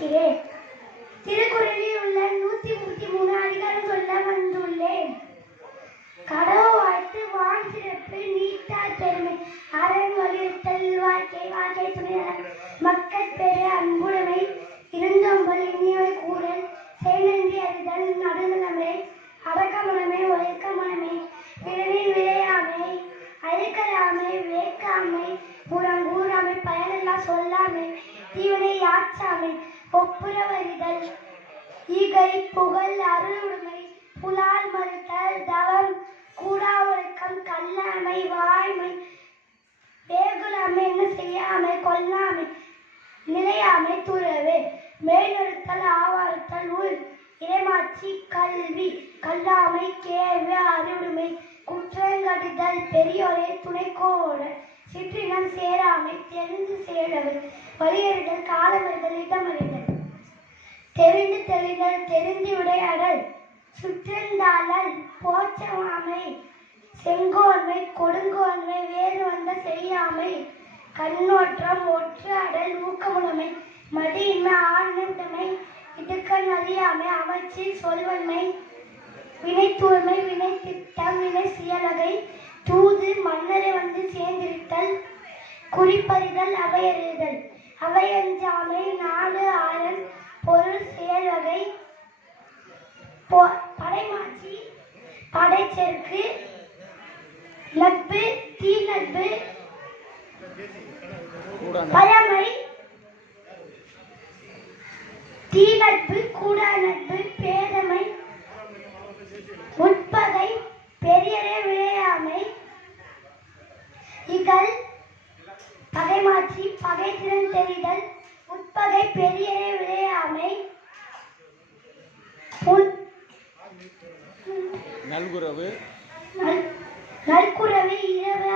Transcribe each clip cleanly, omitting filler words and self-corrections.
படிக்கிறேன். திருக்குறளில் உள்ள 133 அதிகாரம் சொல்ல வந்துள்ளேன். கடவுள் வாழ்த்து வான் சிறப்பு நீத்தார் பெருமை அரண் வலியுறுத்தல் வாழ்க்கை வாழ்க்கை துணையாளர் மக்கள் பெரு அன்புடைமை இருந்தோம்பல் இனியவை கூறல் செய்நன்றி அறிதல் நடுநிலைமை அடக்கமுடைமை ஒழுக்கமுடைமை பிறனின் விளையாமை அழுக்கலாமை வேக்காமை புறங்கூறாமை பயனில்லா சொல்லாமை தீவனை யாச்சாமை ஒப்புரவறிதல் ஈகை புகழ் அருளுடைமை புலால் மறுத்தல் தவம் கூடா ஒழுக்கம் கல்லாமை வாய்மை வேகுலாமை என்ன செய்யாமை கொல்லாமை நிலையாமை துறவு மேலொருத்தல் ஆவாறுத்தல் உள் இறைமாட்சி கல்வி கல்லாமை கேள்வி அறிவுடைமை குற்றங்கடிதல் பெரியோரை துணைக்கோட சிற்றினம் சேராமை தெரிந்து சேரவர் வலியறிதல் காலமறிதல் இடமறிதல் தெரிந்து தெளிதல் தெரிந்து விடையாடல் சுற்றந்தாளல் போச்சமாமை செங்கோன்மை கொடுங்கோன்மை வேறு வந்த செய்யாமை கண்ணோற்றம் ஒற்றாடல் ஊக்கமுடைமை மடியின்மை ஆழ்ந்தமை இடுக்கண் அறியாமை அமைச்சு சொல்வன்மை வினை தூய்மை வினை திட்டம் வினை செயலகை தூது மன்னரை வந்து சேர்ந்திருத்தல் குறிப்பறிதல் அவையறிதல் அவையஞ்சாமை நாடு ஆறல் பொருள் செயல்வகை படைமாட்சி படைச்செருக்கு நட்பு தீ நட்பு பழமை தீ நட்பு கூடா நட்பு பேதமை உட்பகை பெரியரே விளையாமை இகல் பகைமாட்சி பகை திறன் தெரிதல் உட்பகை பெரியரே விளையாமை நல்குறவு நல்குறவு இரவு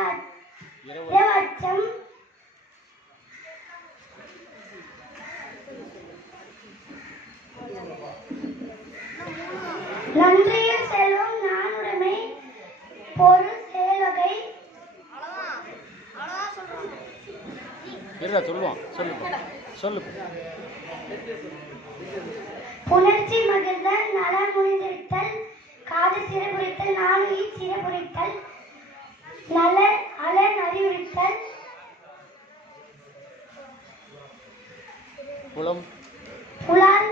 அச்சம் நன்றியில் செல்வம் நானுடைமை பொருள் செயலகை சொல்லுவான் சொல்லு புணர்ச்சி மகிழ்தல் நலன் முனைந்திருத்தல் காது சிறப்புரித்தல் நானு சிறப்புரித்தல் நல அலன் அறிவுறுத்தல் புலம் புலால்